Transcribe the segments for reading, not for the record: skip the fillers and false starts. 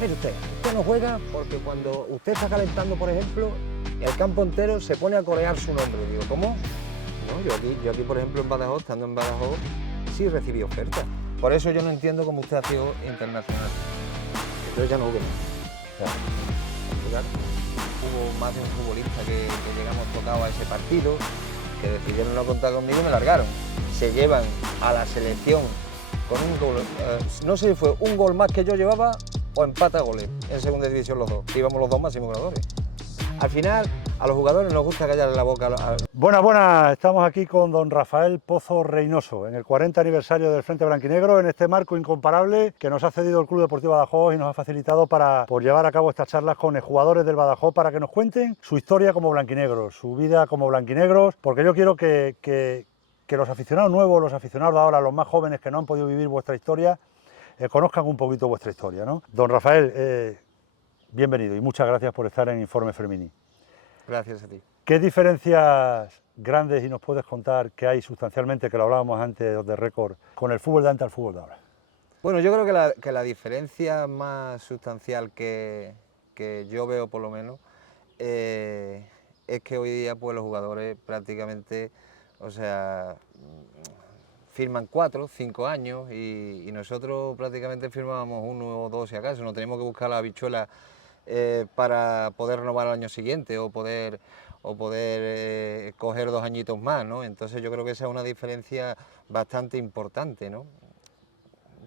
Mire usted no juega porque cuando usted está calentando, por ejemplo, el campo entero se pone a corear su nombre. Digo, ¿cómo? No, yo aquí, por ejemplo, en Badajoz, estando en Badajoz, sí recibí ofertas. Por eso yo no entiendo cómo usted ha sido internacional. Entonces ya no hubo más. Claro, hubo más de un futbolista que llegamos tocados a ese partido, que decidieron no contar conmigo y me largaron. Se llevan a la selección con un gol, no sé si fue un gol más que yo llevaba o empata goles en segunda división los dos, que íbamos los dos máximos goleadores. Al final, a los jugadores nos gusta callarle la boca. Buenas, estamos aquí con don Rafael Pozo Reynoso, en el 40 aniversario del Frente Blanquinegro, en este marco incomparable que nos ha cedido el Club Deportivo Badajoz y nos ha facilitado por llevar a cabo estas charlas con jugadores del Badajoz para que nos cuenten su historia como blanquinegros, su vida como blanquinegros, porque yo quiero que los aficionados nuevos, los aficionados de ahora, los más jóvenes que no han podido vivir vuestra historia, conozcan un poquito vuestra historia, ¿no? Don Rafael, bienvenido y muchas gracias por estar en Informe Fermini. Gracias a ti. ¿Qué diferencias grandes y nos puedes contar que hay sustancialmente, que lo hablábamos antes de récord, con el fútbol de antes al fútbol de ahora? Bueno, yo creo que la diferencia más sustancial que yo veo, por lo menos, es que hoy día pues, los jugadores prácticamente, o sea, firman 4, 5 años y nosotros prácticamente firmábamos 1 o 2 si acaso, no tenemos que buscar la habichuela para poder renovar al año siguiente o poder coger 2 añitos más, ¿no? Entonces yo creo que esa es una diferencia bastante importante, ¿no?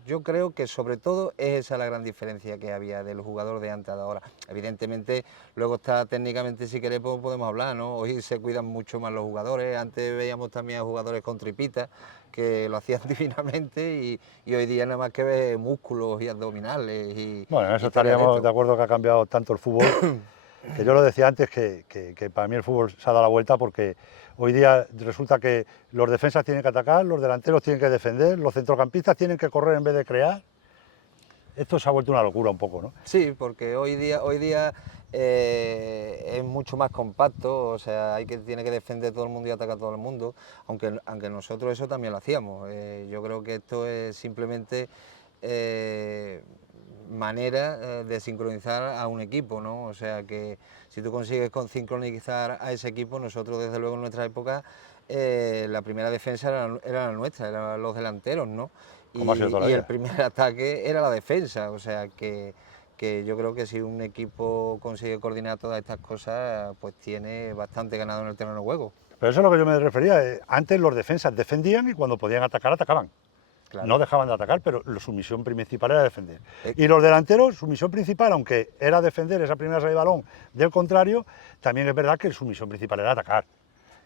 Yo creo que sobre todo es esa la gran diferencia que había del jugador de antes a de ahora. Evidentemente, luego está técnicamente, si queremos, podemos hablar, ¿no? Hoy se cuidan mucho más los jugadores, antes veíamos también a jugadores con tripitas que lo hacían divinamente y hoy día nada más que ve músculos y abdominales. Bueno, en eso estaríamos de acuerdo que ha cambiado tanto el fútbol, que yo lo decía antes, que para mí el fútbol se ha dado la vuelta porque hoy día resulta que los defensas tienen que atacar, los delanteros tienen que defender, los centrocampistas tienen que correr en vez de crear. Esto se ha vuelto una locura un poco, ¿no? Sí, porque hoy día es mucho más compacto, o sea, tiene que defender todo el mundo y atacar a todo el mundo, aunque nosotros eso también lo hacíamos. Yo creo que esto es simplemente manera de sincronizar a un equipo, ¿no? O sea, que si tú consigues sincronizar a ese equipo, nosotros desde luego en nuestra época la primera defensa era la nuestra, eran los delanteros, ¿no? Y el primer ataque era la defensa, o sea que yo creo que si un equipo consigue coordinar todas estas cosas, pues tiene bastante ganado en el terreno de juego. Pero eso es lo que yo me refería. Antes los defensas defendían y cuando podían atacar, atacaban. Claro. No dejaban de atacar, pero su misión principal era defender. Y los delanteros, su misión principal, aunque era defender esa primera salida de balón del contrario, también es verdad que su misión principal era atacar.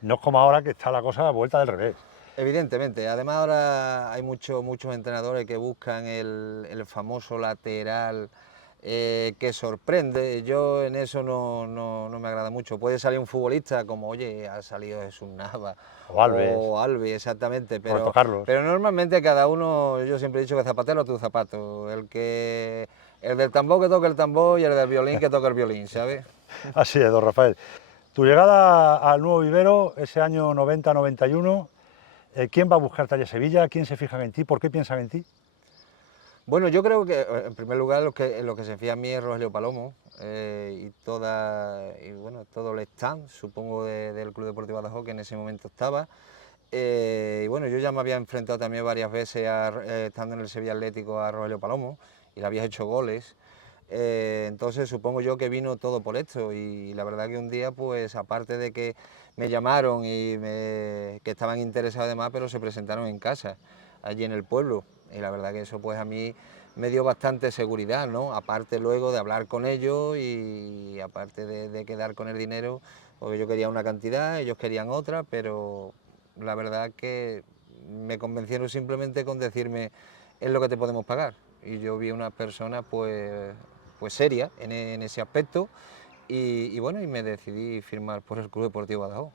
No es como ahora que está la cosa a vuelta del revés. Evidentemente, además ahora hay muchos entrenadores que buscan el famoso lateral que sorprende. Yo en eso no me agrada mucho. Puede salir un futbolista como, oye, ha salido Jesús Nava o Alves, exactamente, pero normalmente cada uno, yo siempre he dicho que zapatero a tu zapato, el del tambor que toque el tambor y el del violín que toque el violín, ¿sabes? Así es, don Rafael. Tu llegada al nuevo vivero, ese año 90-91, ¿quién va a buscarte allá a Sevilla? ¿Quién se fijan en ti? ¿Por qué piensan en ti? Bueno, yo creo que en primer lugar lo que se fía en mí es Rogelio Palomo y todo el stand, supongo, del Club Deportivo Badajoz que en ese momento estaba. Y bueno, yo ya me había enfrentado también varias veces, estando en el Sevilla Atlético, a Rogelio Palomo y le había hecho goles. Entonces supongo yo que vino todo por esto y la verdad que un día, pues aparte de que me llamaron que estaban interesados además, pero se presentaron en casa, allí en el pueblo, y la verdad que eso pues a mí me dio bastante seguridad, ¿no? Aparte luego de hablar con ellos y aparte de quedar con el dinero, porque yo quería una cantidad, ellos querían otra, pero la verdad que me convencieron simplemente con decirme es lo que te podemos pagar, y yo vi una persona pues seria en ese aspecto y bueno, y me decidí firmar por el Club Deportivo Badajoz.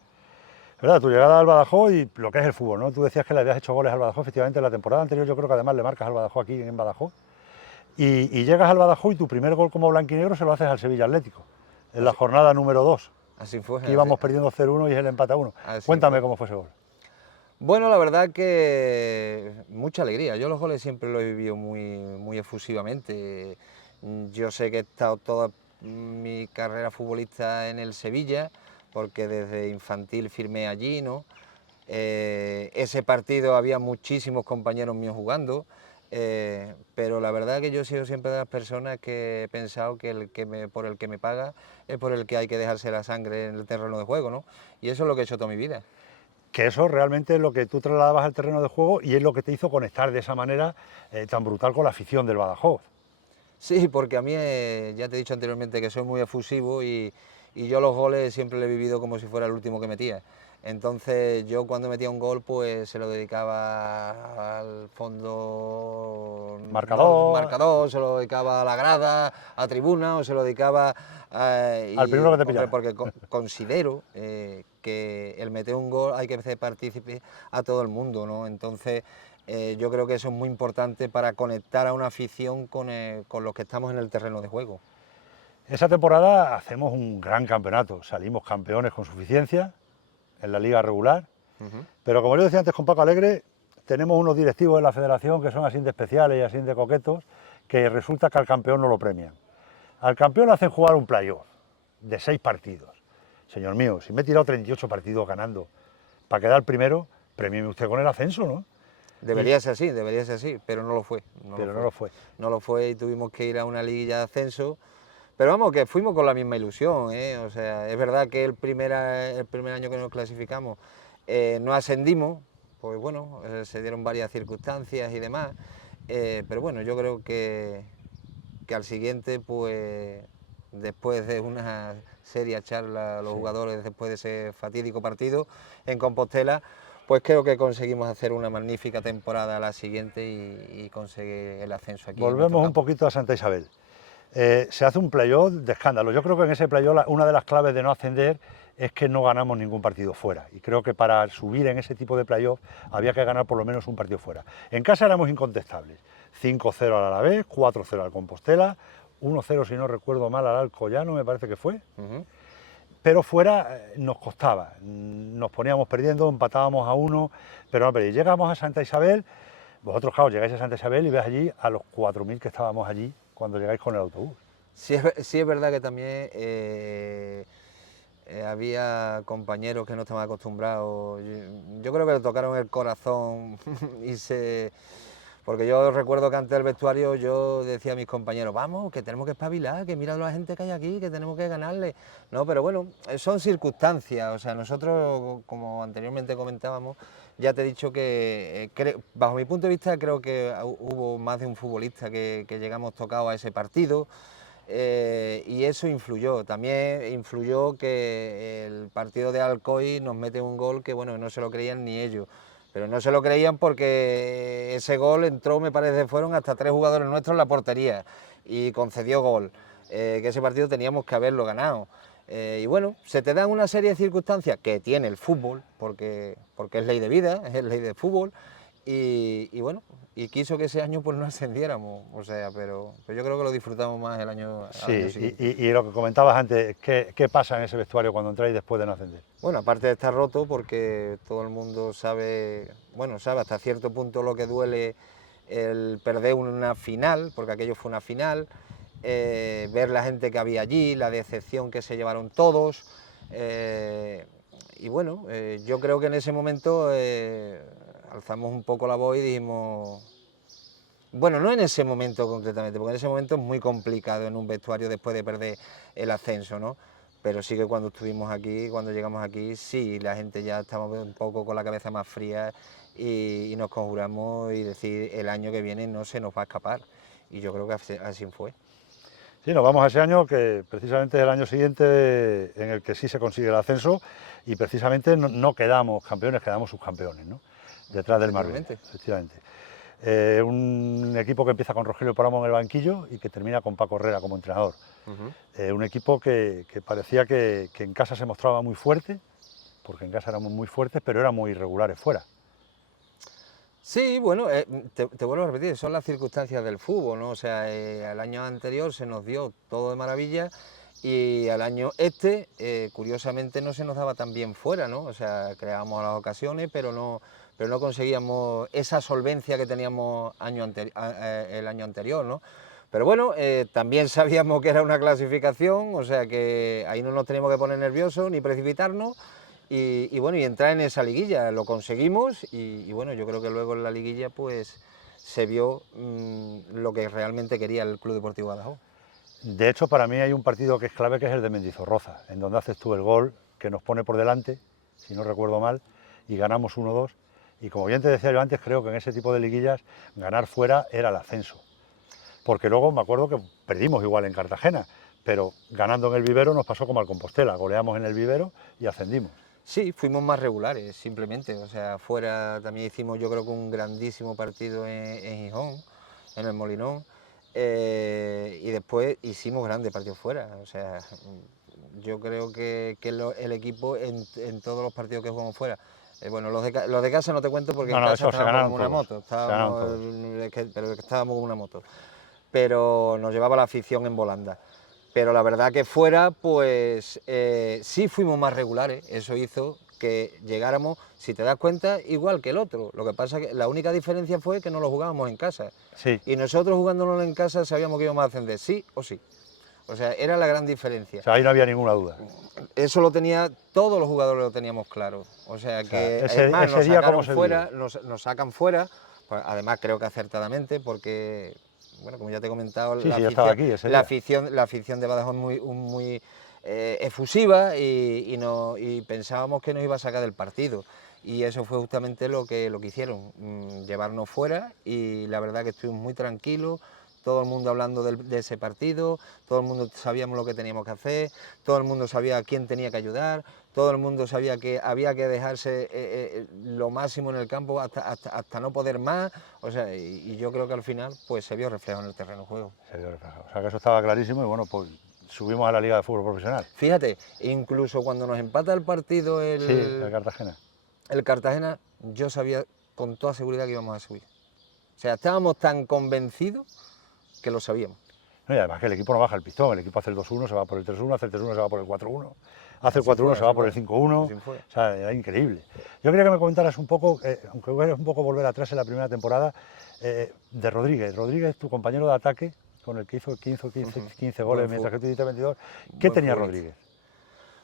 ¿Verdad? Tu llegada al Badajoz y lo que es el fútbol, ¿no? Tú decías que le habías hecho goles al Badajoz, efectivamente en la temporada anterior yo creo que además le marcas al Badajoz aquí en Badajoz y llegas al Badajoz y tu primer gol como blanquinegro se lo haces al Sevilla Atlético, en la jornada número 2. Así fue. Que íbamos perdiendo 0-1 y es el empate a 1. Cuéntame cómo fue ese gol. Bueno, la verdad que mucha alegría. Yo los goles siempre los he vivido muy efusivamente. Yo sé que he estado toda mi carrera futbolista en el Sevilla, porque desde infantil firmé allí, ¿no? Ese partido había muchísimos compañeros míos jugando, pero la verdad que yo he sido siempre de las personas que he pensado que por el que me paga es por el que hay que dejarse la sangre en el terreno de juego, ¿no? Y eso es lo que he hecho toda mi vida. Que eso realmente es lo que tú trasladabas al terreno de juego y es lo que te hizo conectar de esa manera tan brutal con la afición del Badajoz. Sí, porque a mí, ya te he dicho anteriormente que soy muy efusivo y yo los goles siempre lo he vivido como si fuera el último que metía. Entonces yo cuando metía un gol pues se lo dedicaba al fondo, no, Marcador, marcador, se lo dedicaba a la grada, a tribuna o se lo dedicaba al primero que te hombre, pillara. porque considero que el meter un gol hay que hacer partícipe a todo el mundo, ¿no? Entonces yo creo que eso es muy importante para conectar a una afición con los que estamos en el terreno de juego. Esa temporada hacemos un gran campeonato, salimos campeones con suficiencia en la liga regular, Ujú. pero como yo decía antes con Paco Alegre, tenemos unos directivos de la federación que son así de especiales y así de coquetos, que resulta que al campeón no lo premian. Al campeón le hacen jugar un playoff de 6 partidos. Señor mío, si me he tirado 38 partidos ganando para quedar primero, premieme usted con el ascenso, ¿no? Y, Debería ser así, pero no lo fue, no lo pero no fue. lo fue. No lo fue y tuvimos que ir a una liguilla de ascenso, pero vamos, que fuimos con la misma ilusión, ¿eh? O sea, es verdad que el primer año que nos clasificamos no ascendimos, pues bueno, se dieron varias circunstancias y demás, pero bueno, yo creo que al siguiente, pues después de una seria charla, los Sí. jugadores, después de ese fatídico partido en Compostela, pues creo que conseguimos hacer una magnífica temporada a la siguiente y conseguir el ascenso aquí en nuestro Volvemos un campo. poquito a Santa Isabel. Se hace un playoff de escándalo. Yo creo que en ese playoff una de las claves de no ascender es que no ganamos ningún partido fuera. Y creo que para subir en ese tipo de playoff había que ganar por lo menos un partido fuera. En casa éramos incontestables. 5-0 al Alavés, 4-0 al Compostela, 1-0 si no recuerdo mal al Alcoyano, me parece que fue. Ujú. Pero fuera nos costaba. Nos poníamos perdiendo, empatábamos a 1, pero no, pero llegamos a Santa Isabel. Vosotros, claro, llegáis a Santa Isabel y ves allí a los 4.000 que estábamos allí cuando llegáis con el autobús. Sí es verdad que también había compañeros que no estaban acostumbrados. Yo creo que le tocaron el corazón y se... Porque yo recuerdo que antes del vestuario yo decía a mis compañeros, vamos, que tenemos que espabilar, que mira la gente que hay aquí, que tenemos que ganarle. No, pero bueno, son circunstancias. O sea, nosotros, como anteriormente comentábamos, ya te he dicho que, bajo mi punto de vista, creo que hubo más de un futbolista que llegamos tocados a ese partido. Y eso influyó. También influyó que el partido de Alcoy nos mete un gol que, bueno, no se lo creían ni ellos. Pero no se lo creían porque ese gol entró, me parece, fueron hasta 3 jugadores nuestros en la portería y concedió gol. Que ese partido teníamos que haberlo ganado. Y bueno, se te dan una serie de circunstancias que tiene el fútbol, porque es ley de vida, es ley de fútbol, y bueno, y quiso que ese año pues no ascendiéramos, o sea, pero yo creo que lo disfrutamos más al año Sí, siguiente. y lo que comentabas antes, ¿qué pasa en ese vestuario cuando entráis después de no ascender? Bueno, aparte de estar roto, porque todo el mundo sabe, bueno, sabe hasta cierto punto lo que duele el perder una final, porque aquello fue una final, ver la gente que había allí, la decepción que se llevaron todos, y bueno, yo creo que en ese momento alzamos un poco la voz y dijimos, bueno, no en ese momento concretamente, porque en ese momento es muy complicado en un vestuario después de perder el ascenso, ¿no? Pero sí que cuando estuvimos aquí, cuando llegamos aquí, sí, la gente ya estaba un poco con la cabeza más fría y nos conjuramos y decir el año que viene no se nos va a escapar. Y yo creo que así fue. Sí, nos vamos a ese año que precisamente es el año siguiente en el que sí se consigue el ascenso y precisamente no quedamos campeones, quedamos subcampeones, ¿no? Detrás del Marbella, Efectivamente. efectivamente. Un equipo que empieza con Rogelio Paramo en el banquillo y que termina con Paco Herrera como entrenador. Ujú. Un equipo que parecía que en casa se mostraba muy fuerte, porque en casa éramos muy fuertes, pero eran muy irregulares fuera. Sí, bueno, te vuelvo a repetir, son las circunstancias del fútbol, ¿no? O sea, al año anterior se nos dio todo de maravilla y al año curiosamente, no se nos daba tan bien fuera, ¿no? O sea, creábamos las ocasiones, pero no conseguíamos esa solvencia que teníamos el año anterior, ¿no? Pero bueno, también sabíamos que era una clasificación, o sea que ahí no nos teníamos que poner nerviosos ni precipitarnos y bueno, y entrar en esa liguilla, lo conseguimos y bueno, yo creo que luego en la liguilla pues se vio lo que realmente quería el Club Deportivo Badajoz. De hecho, para mí hay un partido que es clave, que es el de Mendizorroza, en donde haces tú el gol que nos pone por delante, si no recuerdo mal, y ganamos 1-2. Y como bien te decía yo antes, creo que en ese tipo de liguillas ganar fuera era el ascenso. Porque luego me acuerdo que perdimos igual en Cartagena, pero ganando en el Vivero nos pasó como al Compostela, goleamos en el Vivero y ascendimos. Sí, fuimos más regulares, simplemente. O sea, fuera también hicimos, yo creo que un grandísimo partido en Gijón, en el Molinón, y después hicimos grandes partidos fuera. O sea, yo creo que el equipo en todos los partidos que jugamos fuera. Bueno, los de casa no te cuento porque en No, casa eso se estábamos ganaron como una todos. moto. Se ganaron Estábamos, todos. pero estábamos como una moto. Pero nos llevaba la afición en volanda. Pero la verdad que fuera, pues sí fuimos más regulares, eso hizo que llegáramos, si te das cuenta, igual que el otro. Lo que pasa es que la única diferencia fue que no lo jugábamos en casa. Sí. Y nosotros jugándolo en casa sabíamos que íbamos a ascender, sí o sí. O sea, era la gran diferencia. O sea, ahí no había ninguna duda. Eso lo tenía, todos los jugadores lo teníamos claro. O sea que, es más, ese nos día, ¿cómo sacaron se fuera, vive? nos sacan fuera, pues, además creo que acertadamente, porque, bueno, como ya te he comentado, Sí, sí, yo estaba aquí ese día. la afición de Badajoz es muy efusiva y pensábamos que nos iba a sacar del partido. Y eso fue justamente lo que hicieron, llevarnos fuera y la verdad que estuvimos muy tranquilos, todo el mundo hablando de ese partido, todo el mundo sabíamos lo que teníamos que hacer, todo el mundo sabía a quién tenía que ayudar, todo el mundo sabía que había que dejarse lo máximo en el campo hasta no poder más, o sea, y yo creo que al final pues se vio reflejado en el terreno de juego. Se vio reflejado. O sea, que eso estaba clarísimo y bueno, pues subimos a la Liga de Fútbol Profesional. Fíjate, incluso cuando nos empata el partido Sí, el Cartagena. el Cartagena, yo sabía con toda seguridad que íbamos a subir. O sea, estábamos tan convencidos que lo sabíamos. No, y además que el equipo no baja el pistón, el equipo hace el 2-1, se va por el 3-1, hace el 3-1, se va por el 4-1, hace el 4-1, se va por el 5-1, o sea, era increíble. Yo quería que me comentaras un poco, aunque hubiera un poco volver atrás en la primera temporada, de Rodríguez. Rodríguez, tu compañero de ataque, con el que hizo 15 goles mientras que tú hiciste 22, ¿qué tenía Rodríguez?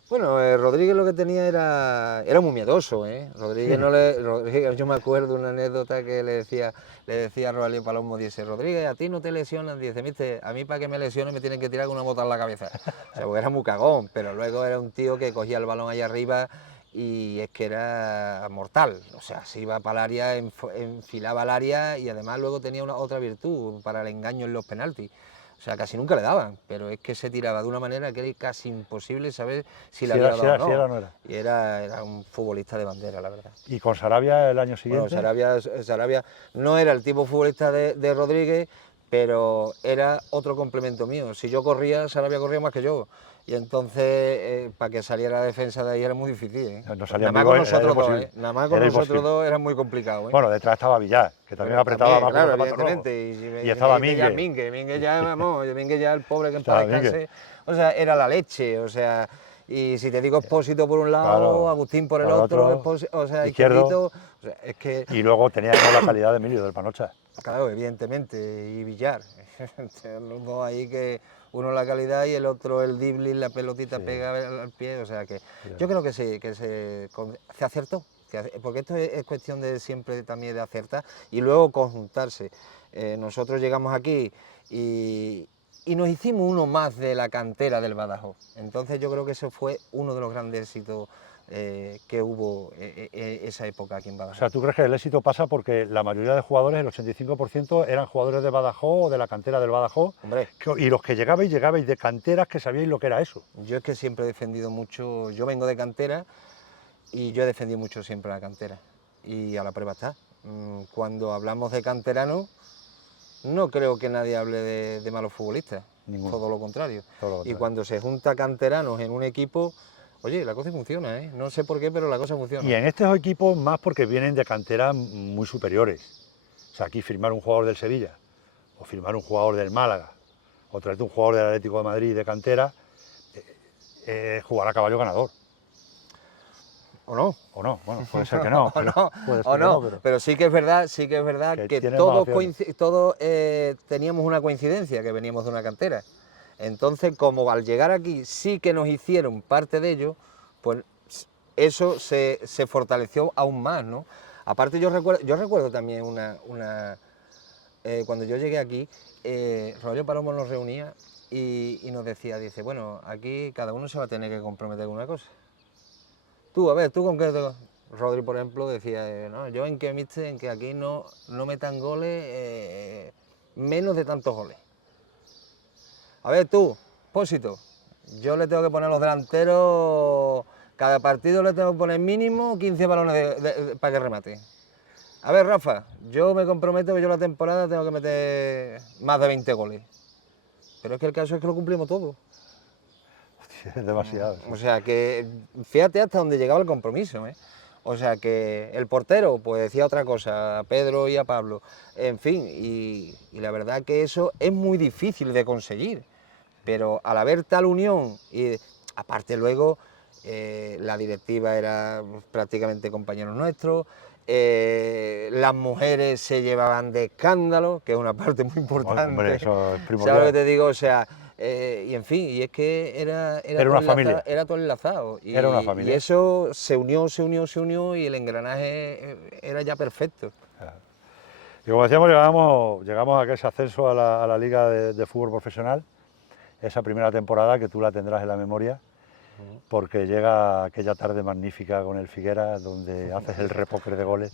Bueno, Rodríguez lo que tenía era muy miedoso, ¿eh? Rodríguez, Sí. Rodríguez, yo me acuerdo de una anécdota que le decía a Rogelio Palomo, dice, Rodríguez, a ti no te lesionan, dice, viste, a mí para que me lesione me tienen que tirar con una bota en la cabeza. O sea, porque era muy cagón, pero luego era un tío que cogía el balón allá arriba y es que era mortal, o sea, se iba para el área, enfilaba al área y además luego tenía otra virtud para el engaño en los penaltis. O sea, casi nunca le daban, pero es que se tiraba de una manera que era casi imposible saber si le había dado o no. Si era o no era. Y era un futbolista de bandera, la verdad. ¿Y con Sarabia el año siguiente? Bueno, Sarabia no era el tipo futbolista de Rodríguez, pero era otro complemento mío. Si yo corría, Sarabia corría más que yo. Y entonces, para que saliera la defensa de ahí era muy difícil, ¿eh? No Nada más con nosotros dos, ¿eh? Nada más con era nosotros dos era muy complicado, ¿eh? Bueno, detrás estaba Villar, que también apretaba más claro, por los zapatos evidentemente. Y estaba Mingue ya, vamos, Mingue ya el pobre que en paz descanse. O sea, era la leche, o sea, y si te digo Expósito por un lado, claro, Agustín por el otro, o sea, Izquierdo, o sea, es que... Y luego teníamos la calidad de Emilio del Panocha. Claro, evidentemente, y Villar, los dos ahí que uno la calidad y el otro el dribbling, la pelotita pega al pie, o sea que yo creo que se acertó, porque esto es cuestión de siempre también de acertar y luego conjuntarse. Nosotros llegamos aquí y nos hicimos uno más de la cantera del Badajoz, entonces yo creo que eso fue uno de los grandes éxitos que hubo esa época aquí en Badajoz. O sea, ¿tú crees que el éxito pasa porque la mayoría de jugadores, el 85%, eran jugadores de Badajoz o de la cantera del Badajoz? Hombre. Y los que llegabais de canteras que sabíais lo que era eso. Yo es que siempre he defendido mucho, yo vengo de cantera y yo he defendido mucho siempre la cantera. Y a la prueba está. Cuando hablamos de canteranos, no creo que nadie hable de malos futbolistas. Ninguno. Todo lo contrario. Todo lo contrario. Y cuando se junta canteranos en un equipo, oye, la cosa funciona, ¿eh? No sé por qué, pero la cosa funciona. Y en estos equipos más porque vienen de canteras muy superiores. O sea, aquí firmar un jugador del Sevilla, o firmar un jugador del Málaga, o traerte un jugador del Atlético de Madrid de cantera, jugar a caballo ganador. ¿O no? O no, bueno, puede ser que no. O no, puede ser o que no, pero pero sí que es verdad que tiene todos, más opciones. teníamos una coincidencia, que veníamos de una cantera. Entonces, como al llegar aquí sí que nos hicieron parte de ello, pues eso se fortaleció aún más, ¿no? Aparte yo recuerdo también cuando yo llegué aquí, Rogelio Palomo nos reunía y nos decía, dice, bueno, aquí cada uno se va a tener que comprometer con una cosa. Tú, a ver, tú con qué Rodri, por ejemplo, decía, no, yo en que aquí no metan goles, menos de tantos goles. A ver tú, Pósito, yo le tengo que poner a los delanteros, cada partido le tengo que poner mínimo 15 balones para que remate. A ver, Rafa, yo me comprometo que yo la temporada tengo que meter más de 20 goles. Pero es que el caso es que lo cumplimos todo. Hostia, es demasiado. O sea que, fíjate hasta dónde llegaba el compromiso, ¿eh? O sea que el portero pues decía otra cosa, a Pedro y a Pablo, en fin, y la verdad que eso es muy difícil de conseguir, pero al haber tal unión, y aparte luego la directiva era prácticamente compañeros nuestros, las mujeres se llevaban de escándalo, que es una parte muy importante. Hombre, eso es ¿Sabes primordial. lo que te digo? O sea, y en fin, y es que era una familia. Era todo enlazado. Y, Era una familia. Y eso se unió y el engranaje era ya perfecto. Y como decíamos, llegamos a ese ascenso a la Liga de Fútbol Profesional, esa primera temporada que tú la tendrás en la memoria, porque llega aquella tarde magnífica con el Figueras, donde haces el repóquer de goles.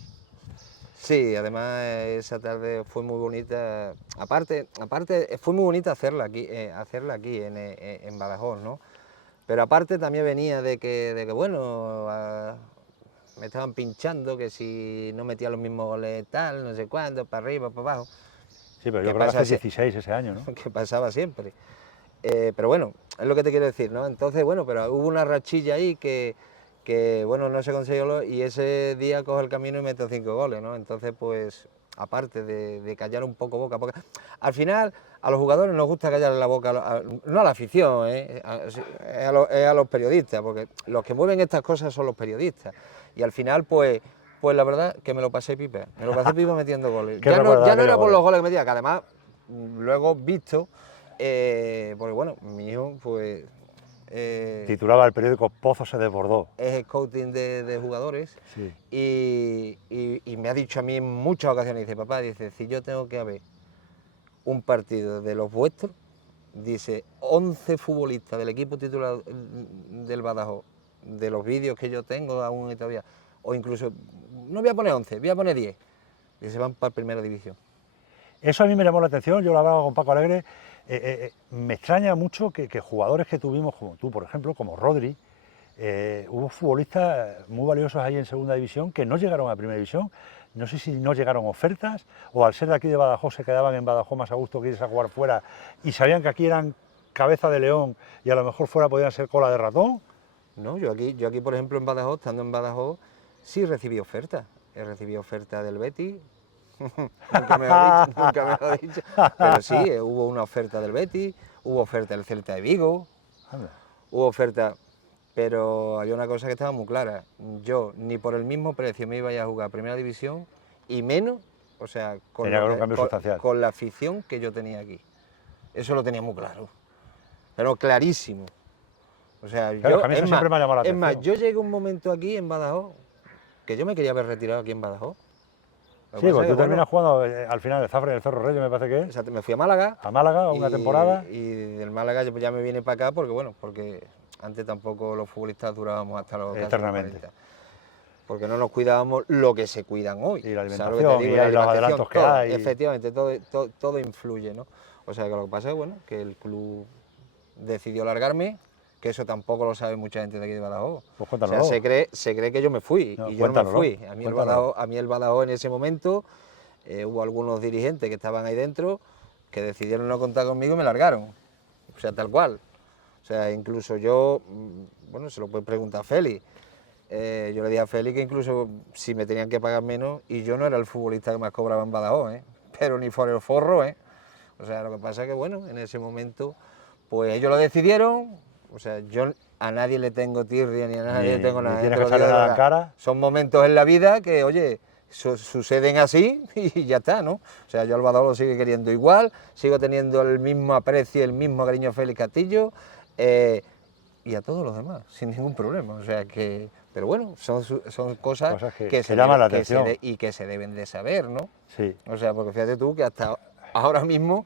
Sí, además esa tarde fue muy bonita, aparte fue muy bonita hacerla aquí en Badajoz, ¿no? Pero aparte también venía de que bueno, me estaban pinchando, que si no metía los mismos goles tal, no sé cuándo, para arriba, para abajo. Sí, pero yo creo que hace 16 ese año, ¿no? Que pasaba siempre. Pero bueno, es lo que te quiero decir, ¿no? Entonces, bueno, pero hubo una rachilla ahí que bueno, no se consiguió y ese día cojo el camino y meto 5 goles, ¿no? Entonces, pues, aparte de callar un poco boca, porque al final a los jugadores nos gusta callar la boca, no a la afición, es a los periodistas, porque los que mueven estas cosas son los periodistas. Y al final, pues la verdad que me lo pasé pipa metiendo goles. Ya no era por los goles que metía, que además, luego visto, porque bueno, mi hijo, pues... titulaba el periódico Pozo se desbordó. Es scouting de jugadores, sí. y me ha dicho a mí en muchas ocasiones, dice, papá, dice, si yo tengo que haber un partido de los vuestros, dice, 11 futbolistas del equipo titular del Badajoz, de los vídeos que yo tengo aún y todavía, o incluso, no voy a poner 11, voy a poner 10, y se van para primera división. Eso a mí me llamó la atención, yo lo hablaba con Paco Alegre. Me extraña mucho que jugadores que tuvimos, como tú, por ejemplo, como Rodri, hubo futbolistas muy valiosos ahí en segunda división que no llegaron a primera división. No sé si no llegaron ofertas o al ser de aquí de Badajoz se quedaban en Badajoz más a gusto que irse a jugar fuera y sabían que aquí eran cabeza de león y a lo mejor fuera podían ser cola de ratón. No, yo aquí por ejemplo en Badajoz, estando en Badajoz, sí recibí ofertas. He recibido ofertas del Betis. Nunca me lo he dicho, pero sí, hubo una oferta del Betis, hubo oferta del Celta de Vigo, hubo oferta, pero había una cosa que estaba muy clara, yo ni por el mismo precio me iba a jugar a primera división y menos, o sea, con la afición que yo tenía aquí, eso lo tenía muy claro, pero clarísimo. O sea, claro, yo, a mí eso siempre me ha llamado la atención. Es más, yo llegué un momento aquí en Badajoz, que yo me quería haber retirado aquí en Badajoz. Sí, porque tú terminas jugando al final el Zafra y el Cerro Reyes, me parece que es. Exacto, me fui a Málaga. A Málaga, una temporada. Y del Málaga ya me vine para acá porque antes tampoco los futbolistas durábamos hasta los eternamente. 40. Porque no nos cuidábamos lo que se cuidan hoy. Y la alimentación, y los adelantos que hay. Efectivamente, todo influye, ¿no? O sea, que lo que pasa es, bueno, que el club decidió largarme, que eso tampoco lo sabe mucha gente de aquí de Badajoz. Pues cuéntanos. O sea, se cree que yo me fui, y yo no me fui. A mí el Badajoz en ese momento, hubo algunos dirigentes que estaban ahí dentro que decidieron no contar conmigo y me largaron. O sea, tal cual. O sea, incluso yo, bueno, se lo puede preguntar a Félix. Yo le dije a Félix que incluso si me tenían que pagar menos, y yo no era el futbolista que más cobraba en Badajoz, pero ni por el forro, O sea, lo que pasa es que, bueno, en ese momento, pues ellos lo decidieron. O sea, yo a nadie le tengo tirria ni a nadie le tengo Ni nada. tienes te que lo digo echarle de nada en verdad. cara. Son momentos en la vida que, oye, suceden así y ya está, ¿no? O sea, yo al Badajoz lo sigo queriendo igual, sigo teniendo el mismo aprecio, el mismo cariño a Félix Castillo y a todos los demás, sin ningún problema. O sea que, pero bueno, son cosas Cosas que que llaman la que atención. y que se deben de saber, ¿no? Sí. O sea, porque fíjate tú que hasta ahora mismo,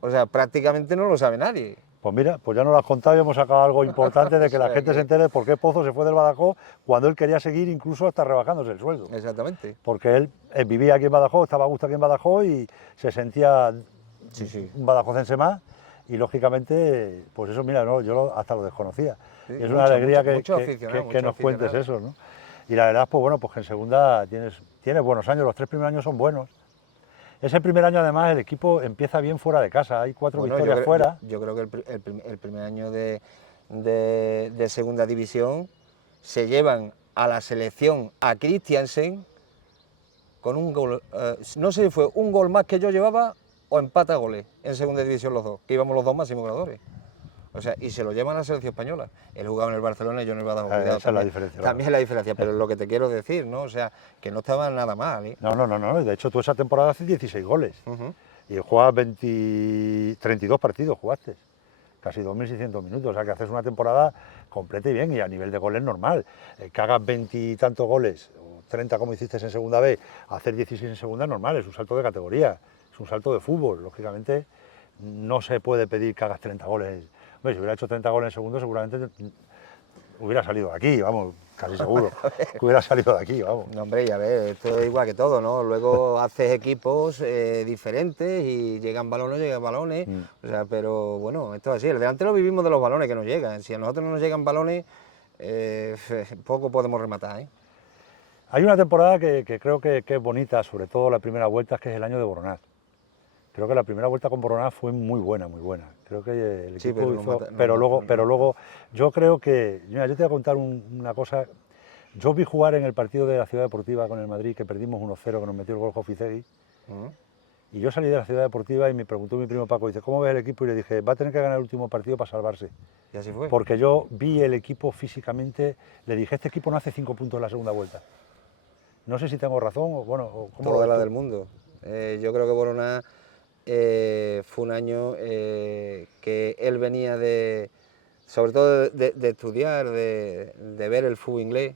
o sea, prácticamente no lo sabe nadie. Pues mira, pues ya nos lo has contado y hemos sacado algo importante de que O la sea gente se que- entere de por qué Pozo se fue del Badajoz cuando él quería seguir incluso hasta rebajándose el sueldo. Exactamente. Porque él vivía aquí en Badajoz, estaba a gusto aquí en Badajoz y se sentía Sí, sí. un badajozense más y lógicamente, pues eso, mira, no, hasta lo desconocía. Sí, Y es una alegría mucho aficionado, que mucho nos cuentes aficionado. eso, ¿no? Y la verdad, pues bueno, pues que en segunda tienes buenos años, los 3 primeros años son buenos. Ese primer año además el equipo empieza bien fuera de casa, hay 4 Bueno, victorias fuera. yo creo que el primer año de segunda división se llevan a la selección a Christiansen con un gol, no sé si fue un gol más que yo llevaba o empata goles en segunda división los dos, que íbamos los dos máximos goleadores. O sea, y se lo llevan a la selección española. Él jugaba en el Barcelona y yo en el Badajoz. Cuidado, Esa es la también, diferencia. también es la diferencia, pero es lo que te quiero decir, ¿no? O sea, que no estaba nada mal, ¿eh? No, de hecho tú esa temporada haces 16 goles Ujú. y juegas 32 partidos, jugaste, casi 2.600 minutos, o sea que haces una temporada completa y bien y a nivel de goles normal. Que hagas 20 y tantos goles, o 30 como hiciste en segunda B, hacer 16 en segunda es normal, es un salto de categoría, es un salto de fútbol, lógicamente no se puede pedir que hagas 30 goles. Hombre, si hubiera hecho 30 goles en segundo seguramente hubiera salido de aquí, vamos, casi seguro, que hubiera salido de aquí, vamos. No, hombre, ya ves, esto es igual que todo, ¿no? Luego haces equipos diferentes y llegan balones, llegan balones, o sea, pero bueno, esto es así, el delantero vivimos de los balones que nos llegan, si a nosotros no nos llegan balones, poco podemos rematar, ¿eh? Hay una temporada que creo que es bonita, sobre todo la primera vuelta, que es el año de Boronat. Creo que la primera vuelta con Boronat fue muy buena, muy buena. Creo que el Sí, equipo pero hizo... Pero luego, yo creo que... Mira, yo te voy a contar una cosa. Yo vi jugar en el partido de la Ciudad Deportiva con el Madrid, que perdimos 1-0, que nos metió el gol Jofisegui. Ujú. Y yo salí de la Ciudad Deportiva y me preguntó mi primo Paco, dice, ¿cómo ves el equipo? Y le dije, va a tener que ganar el último partido para salvarse. Y así fue. Porque yo vi el equipo físicamente, le dije, este equipo no hace 5 puntos en la segunda vuelta. No sé si tengo razón o bueno, o ¿cómo lo Toda ves la tú? del mundo. Yo creo que Boronat fue un año que él venía sobre todo de estudiar, de ver el fútbol inglés,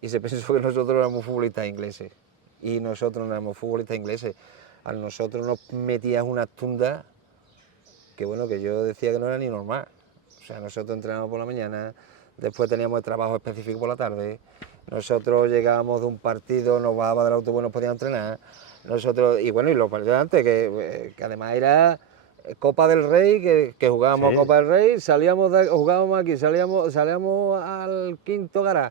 y se pensó que nosotros éramos futbolistas ingleses, y nosotros no éramos futbolistas ingleses. A nosotros nos metías unas tundas que bueno, que yo decía que no era ni normal. O sea, nosotros entrenábamos por la mañana, después teníamos el trabajo específico por la tarde, nosotros llegábamos de un partido, nos bajábamos del autobús, nos podíamos entrenar, nosotros, y bueno, y los partidos de antes, que además era Copa del Rey, que jugábamos Sí. Copa del Rey, jugábamos aquí, salíamos al quinto gara,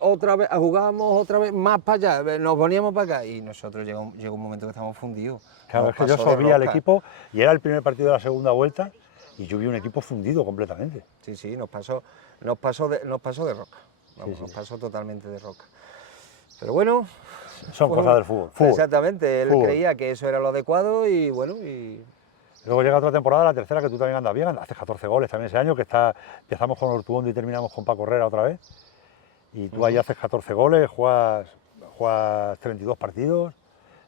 otra vez, jugábamos otra vez más para allá, nos poníamos para acá, y nosotros llegó un momento que estábamos fundidos. Claro, Nos es que yo pasó de solo vi al rosca. equipo y era el primer partido de la segunda vuelta y yo vi un equipo fundido completamente. Sí, sí, nos pasó de roca. Vamos, Sí, sí. nos pasó totalmente de roca. Pero bueno, Son fue cosas del fútbol. Fútbol. exactamente, él Fútbol. creía que eso era lo adecuado y bueno, y Luego llega otra temporada, la tercera, que tú también andas bien, haces 14 goles también ese año, empezamos con Ortuondo y terminamos con Paco Herrera otra vez. Y tú ahí haces 14 goles, juegas 32 partidos.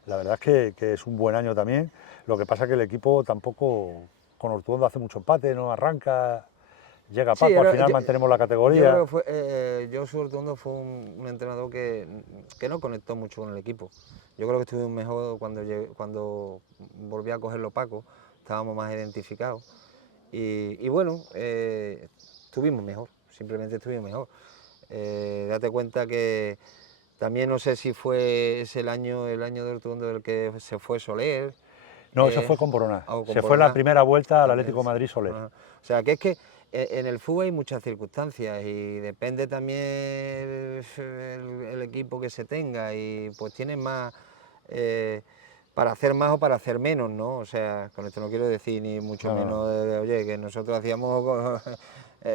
La verdad es que es un buen año también. Lo que pasa es que el equipo tampoco, con Ortuondo hace mucho empate, no arranca, llega sí, Paco, al final mantenemos la yo categoría. creo que Josu Ortuondo fue un entrenador que no conectó mucho con el equipo. Yo creo que estuvimos mejor cuando volví a cogerlo Paco, estábamos más identificados. Y bueno, estuvimos mejor, simplemente estuvimos mejor. Date cuenta que también no sé si fue ese el año de Ortuondo del que se fue Soler. No, eso fue con Boroná. o con Se fue la Boroná. primera vuelta al También, Atlético de Madrid Soler. ajá. O sea, que es que en el fútbol hay muchas circunstancias y depende también el equipo que se tenga y pues tienes más para hacer más o para hacer menos, ¿no? O sea, con esto no quiero decir ni mucho No, no, menos no. oye, que nosotros hacíamos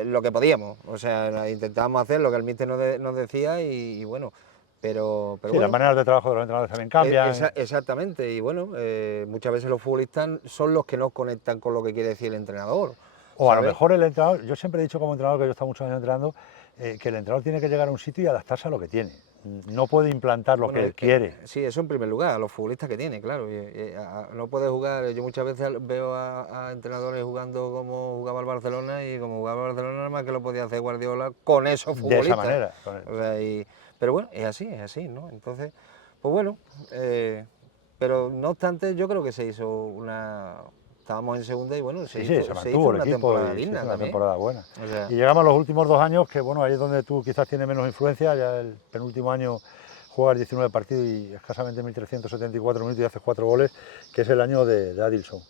lo que podíamos, o sea, intentábamos hacer lo que el míster nos decía y bueno, pero Sí, bueno. las maneras de trabajo de los entrenadores también cambian. Exactamente, y bueno, muchas veces los futbolistas son los que no conectan con lo que quiere decir el entrenador. O a lo ¿sabes? mejor el entrenador, yo siempre he dicho como entrenador, que yo he estado muchos años entrenando, que el entrenador tiene que llegar a un sitio y adaptarse a lo que tiene. No puede implantar lo Bueno, que él quiere. sí, eso en primer lugar, a los futbolistas que tiene, claro. No puede jugar, yo muchas veces veo a entrenadores jugando como jugaba el Barcelona y como jugaba el Barcelona nada más que lo podía hacer Guardiola con esos De esa futbolistas. manera. O sea, pero bueno, es así, ¿no? Entonces, pues bueno, pero no obstante yo creo que se hizo una... Estábamos en segunda y bueno, Sí, sí, se se hizo mantuvo el una equipo temporada y se digna hizo una también. temporada buena. O sea, Y llegamos a los últimos 2 años, que bueno, ahí es donde tú quizás tienes menos influencia, ya el penúltimo año juegas 19 partidos y escasamente 1.374 minutos y haces 4 goles, que es el año de Adilson.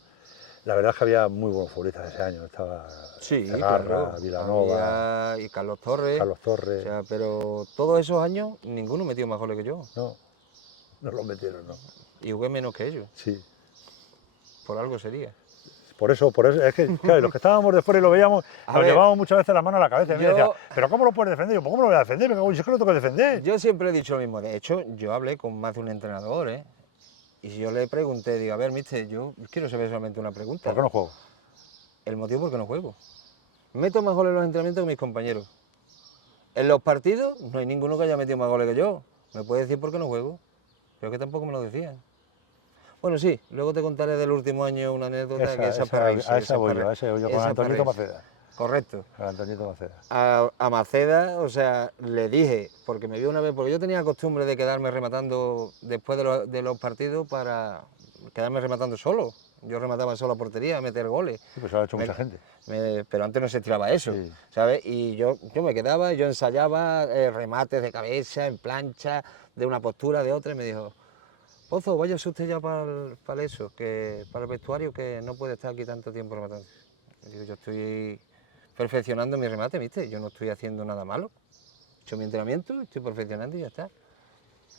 La verdad es que había muy buenos futbolistas ese año, estaba sí, Segarra, claro. Vilanova, Y Carlos Torres. Carlos O Torres, sea, pero todos esos años ninguno metió más goles que yo. no, no los metieron, no. Y jugué menos que ellos. Sí, Por algo sería. por eso, es que, claro, los que estábamos de fuera y lo veíamos, A nos ver, llevábamos muchas veces la mano a la cabeza y me decía, yo, ¿pero cómo lo puedes defender? Yo, ¿cómo lo voy a defender? Me cago en- si es que lo tengo que defender. yo siempre he dicho lo mismo. De hecho, yo hablé con más de un entrenador, ¿eh? Y yo le pregunté, digo, a ver, mister, yo quiero saber solamente una pregunta. ¿Por qué no juego? El motivo por qué no juego. Meto más goles en los entrenamientos que mis compañeros. En los partidos no hay ninguno que haya metido más goles que yo. ¿Me puede decir por qué no juego? Pero que tampoco me lo decían. Bueno, sí, luego te contaré del último año una anécdota que esa es para reírse. A esa voy yo, con esa es para Antoñito reírse. Maceda. Correcto. Con Antoñito Maceda. A Maceda, o sea, le dije, porque me vio una vez, porque yo tenía costumbre de quedarme rematando después de los partidos para quedarme rematando solo. Yo remataba solo a portería, a meter goles. Sí, pues lo ha hecho Me- mucha gente. pero antes no se tiraba eso, Sí. ¿sabes? Y yo me quedaba, yo ensayaba remates de cabeza, en plancha, de una postura, de otra, y me dijo, Pozo, váyase usted ya para eso, para el vestuario, que no puede estar aquí tanto tiempo rematando. Y digo, yo estoy perfeccionando mi remate, ¿viste? Yo no estoy haciendo nada malo. He hecho mi entrenamiento, estoy perfeccionando y ya está.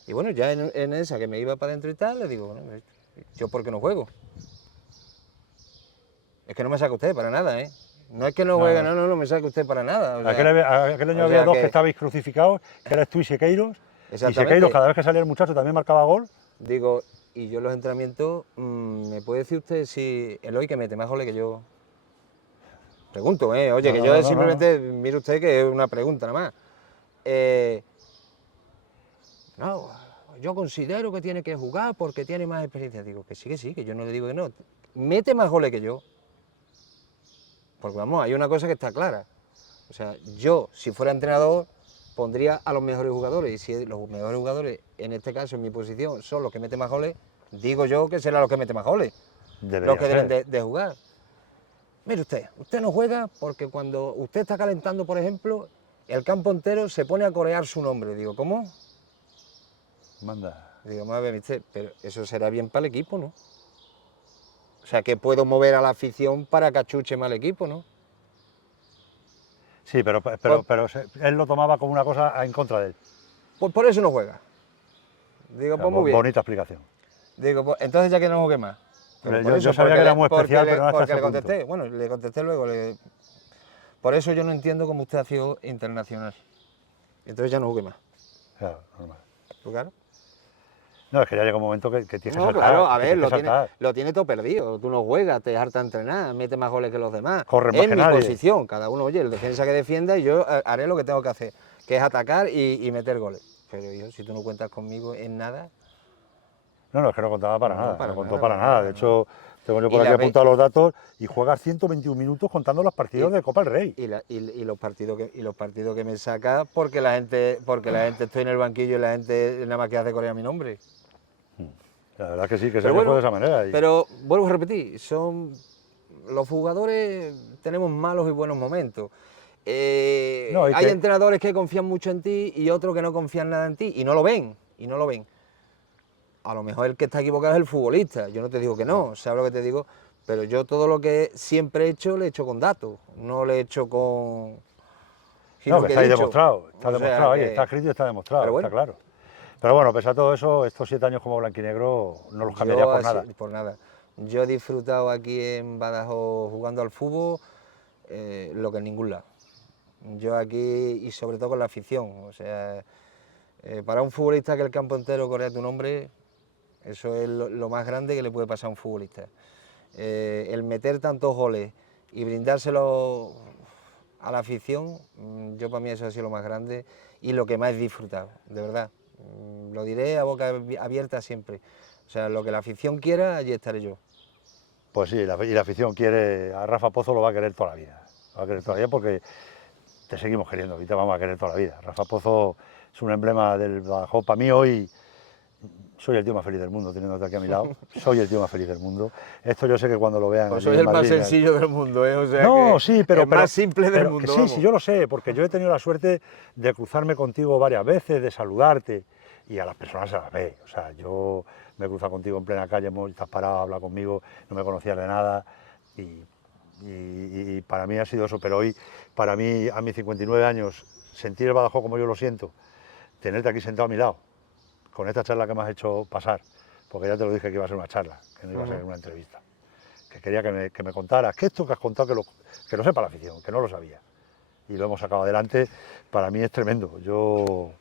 Y bueno, ya en esa que me iba para adentro y tal, le digo, bueno, ¿yo por qué no juego? Es que no me saca usted para nada, ¿eh? No es que no juegue, no me saque usted para nada. O sea, Aquel año o había sea dos que estabais crucificados, que eres tú y Sequeiros. Y exactamente. Sequeiros, cada vez que salía el muchacho, también marcaba gol. Digo, y yo en los entrenamientos, ¿me puede decir usted si Eloy que mete más goles que yo? Pregunto, ¿eh? Oye, No, que no, yo no, no, no. simplemente, mire usted que es una pregunta nada más. No, yo considero que tiene que jugar porque tiene más experiencia. Digo, que sí, que yo no le digo que no. Mete más goles que yo. Porque vamos, hay una cosa que está clara. O sea, yo, si fuera entrenador, pondría a los mejores jugadores. Y si los mejores jugadores, en este caso, en mi posición, son los que meten más goles, digo yo que serán los que meten más goles. Los que deben de jugar. Mire usted no juega porque cuando usted está calentando, por ejemplo, el campo entero se pone a corear su nombre. Digo, ¿cómo? Manda. Digo, vamos a ver, mister, pero eso será bien para el equipo, ¿no? O sea, que puedo mover a la afición para que achuche más el equipo, ¿no? Sí, pero él lo tomaba como una cosa en contra de él. Pues por eso no juega. Digo, O sea, pues muy bien. bonita explicación. Digo, pues entonces ya que no juegue más. Pero por Yo eso, sabía que era muy especial, pero no hasta porque ese le punto. contesté. Bueno, le contesté luego. Por eso yo no entiendo cómo usted ha sido internacional. Entonces ya no jugué más. Claro, normal. ¿Pues claro? No, es que ya llega un momento que tienes que No, saltar. claro, a que ver, tienes que saltar. lo tiene todo perdido. Tú no juegas, te harta entrenar, metes más goles que los demás. Corres más En que mi nadie. posición, cada uno, oye, el defensa que defienda y yo haré lo que tengo que hacer, que es atacar y meter goles. Pero yo, si tú no cuentas conmigo en nada, No, es que no contaba para no, nada, no contó para para nada. nada, De no. hecho, tengo yo Y por aquí la ve- apuntados los datos y juegas 121 minutos contando los partidos y, de Copa del Rey. y los partidos que me saca porque la gente estoy en el banquillo y la gente nada más que hace correr a mi nombre. La verdad que sí, que ese Pero año fue de bueno, esa manera. pero vuelvo a repetir, los jugadores tenemos malos y buenos momentos. No, y Hay que, entrenadores que confían mucho en ti y otros que no confían nada en ti y no lo ven, A lo mejor el que está equivocado es el futbolista, yo no te digo que no, ¿sabes lo que te digo? Pero yo todo lo que siempre he hecho, lo he hecho con datos, no lo he hecho con... no, sino que que está he ahí dicho. demostrado, está O sea demostrado ahí, está que... escrito y está Pero demostrado, está bueno, claro. Pero bueno, pese a todo eso, estos 7 años como blanquinegro no los cambiaría yo por así, nada. por nada. Yo he disfrutado aquí en Badajoz jugando al fútbol lo que en ningún lado. Yo aquí, y sobre todo con la afición, o sea, para un futbolista que el campo entero correa tu nombre, eso es lo más grande que le puede pasar a un futbolista. El meter tantos goles y brindárselo a la afición, yo para mí eso ha sido lo más grande y lo que más he disfrutado, de verdad. Lo diré a boca abierta siempre. O sea, lo que la afición quiera, allí estaré yo. Pues sí, y la afición quiere, a Rafa Pozo lo va a querer toda la vida. Lo va a querer toda la vida porque te seguimos queriendo y te vamos a querer toda la vida. Rafa Pozo es un emblema del Badajoz. Para mí hoy soy el tío más feliz del mundo, teniéndote aquí a mi lado. Soy el tío más feliz del mundo. Esto yo sé que cuando lo vean Pues allí soy en el más Madrid, sencillo del mundo, ¿eh? O sea no, que sí, pero el más simple del que mundo, sí, vamos. sí, yo lo sé, porque yo he tenido la suerte de cruzarme contigo varias veces, de saludarte, y a las personas se las ve. O sea, yo me he cruzado contigo en plena calle, estás parado a hablar conmigo, no me conocías de nada, y para mí ha sido eso. Pero hoy, para mí, a mis 59 años, sentir el Badajoz como yo lo siento, tenerte aquí sentado a mi lado, con esta charla que me has hecho pasar, porque ya te lo dije que iba a ser una charla, que no iba a ser una entrevista, que quería que me contaras, que esto que has contado que lo sepa la afición, que no lo sabía, y lo hemos sacado adelante. Para mí es tremendo, yo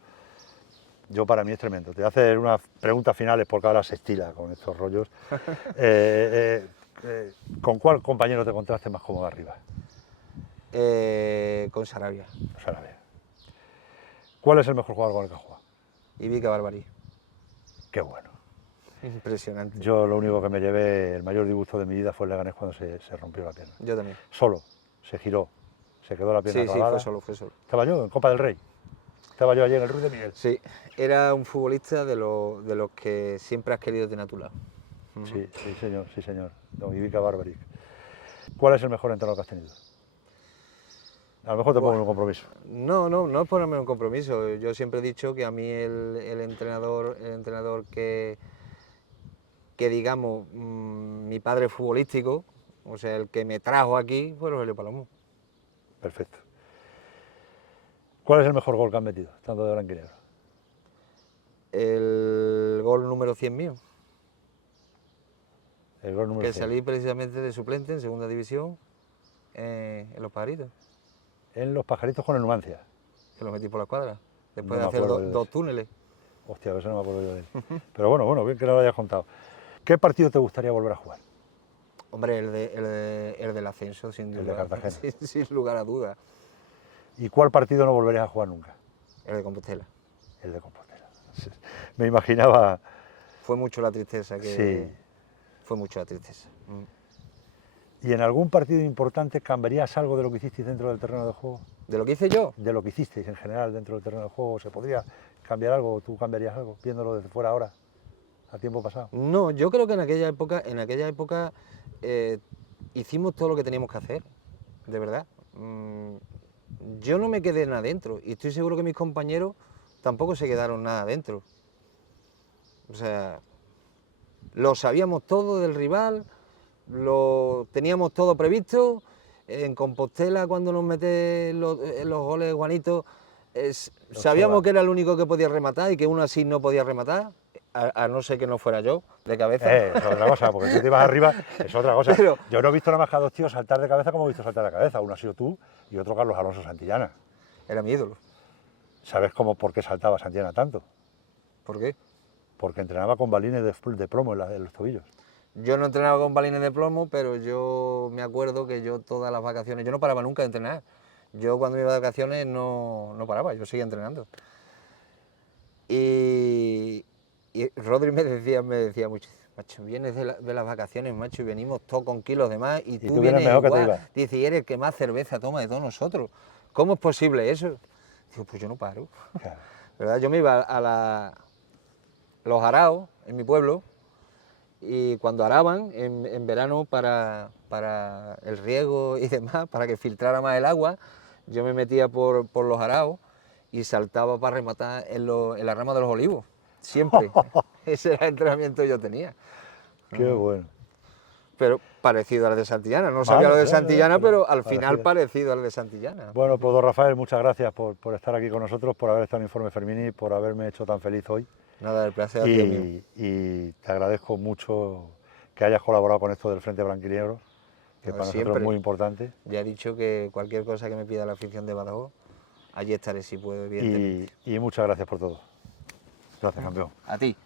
para mí es tremendo. Te voy a hacer unas preguntas finales porque ahora se estila con estos rollos. ¿Con cuál compañero te encontraste más cómodo arriba? Con Sarabia. O sea, a ver, ¿cuál es el mejor jugador con el que has jugado? Ivica Barbarí. Qué bueno. Impresionante. Yo lo único que me llevé, el mayor disgusto de mi vida fue el Leganés cuando se rompió la pierna. Yo también. Solo, se giró, se quedó la pierna Sí, sí, clavada. fue solo. Estaba yo en Copa del Rey, estaba yo allí en el Ruiz de Miguel. Sí, era un futbolista de los que siempre has querido tener a tu lado. Sí, sí señor, don Ivica Barbaric. ¿Cuál es el mejor entrenador que has tenido? A lo mejor te pongo en un compromiso. No es ponerme un compromiso. Yo siempre he dicho que a mí el entrenador que digamos, mi padre futbolístico, o sea, el que me trajo aquí, fue Rogelio Palomo. Perfecto. ¿Cuál es el mejor gol que has metido, estando de blanquinegro? El gol número 100 mío, El gol número que 100. salí precisamente de suplente en segunda división, en Los Pajaritos, En Los Pajaritos con el Numancia. que lo metí por la cuadra, después No de me hacer acuerdo yo de dos eso. túneles. Hostia, eso no me acuerdo yo de él. Pero bueno, bien que no lo hayas contado. ¿Qué partido te gustaría volver a jugar? Hombre, el del ascenso, sin duda. El de Cartagena. Sin lugar a dudas. ¿Y cuál partido no volverías a jugar nunca? El de Compostela. El de Compostela. Me imaginaba. Fue mucho la tristeza Sí. Fue mucho la tristeza. ¿Y en algún partido importante cambiarías algo de lo que hicisteis dentro del terreno de juego? ¿De lo que hice yo? De lo que hicisteis en general dentro del terreno de juego, ¿se podría cambiar algo? ¿Tú cambiarías algo viéndolo desde fuera ahora, a tiempo pasado? No, yo creo que en aquella época hicimos todo lo que teníamos que hacer, de verdad. Yo no me quedé nada dentro y estoy seguro que mis compañeros tampoco se quedaron nada dentro. O sea, lo sabíamos todo del rival, lo teníamos todo previsto. En Compostela, cuando nos mete los goles, Juanito, sabíamos que era el único que podía rematar y que uno así no podía rematar, a no ser que no fuera yo, de cabeza. Es otra cosa, porque tú te ibas arriba, es otra cosa. Pero- Yo no he visto nada más que a dos tíos saltar de cabeza como he visto saltar de cabeza. Uno ha sido tú y otro Carlos Alonso Santillana. Era mi ídolo. ¿Sabes por qué saltaba Santillana tanto? ¿Por qué? Porque entrenaba con balines de plomo en los tobillos. Yo no entrenaba con balines de plomo, pero yo me acuerdo que yo todas las vacaciones, yo no paraba nunca de entrenar. Yo cuando me iba de vacaciones no paraba, yo seguía entrenando. Y Rodri me decía mucho, macho, vienes de las vacaciones, macho, y venimos todos con kilos de más, y tú vienes vienes mejor que te igual. ibas. Dice, y eres el que más cerveza toma de todos nosotros. ¿Cómo es posible eso? Digo, pues yo no paro. Claro. ¿Verdad? Yo me iba a los araos, en mi pueblo, y cuando araban en verano para el riego y demás, para que filtrara más el agua, yo me metía por los araos y saltaba para rematar en la rama de los olivos, siempre. Ese era el entrenamiento que yo tenía. Qué bueno. Pero parecido al de Santillana, no sabía lo de Santillana, pero al final parecido al de Santillana. Bueno, pues don Rafael, muchas gracias por estar aquí con nosotros, por haber estado en Informe Fermini, por haberme hecho tan feliz hoy. Nada, el placer ha sido mío. Y te agradezco mucho que hayas colaborado con esto del Frente Blanquinegro, que para nosotros es muy importante. Ya he dicho que cualquier cosa que me pida la afición de Badajoz, allí estaré si puedo, evidentemente. Y muchas gracias por todo. Gracias, campeón. A ti.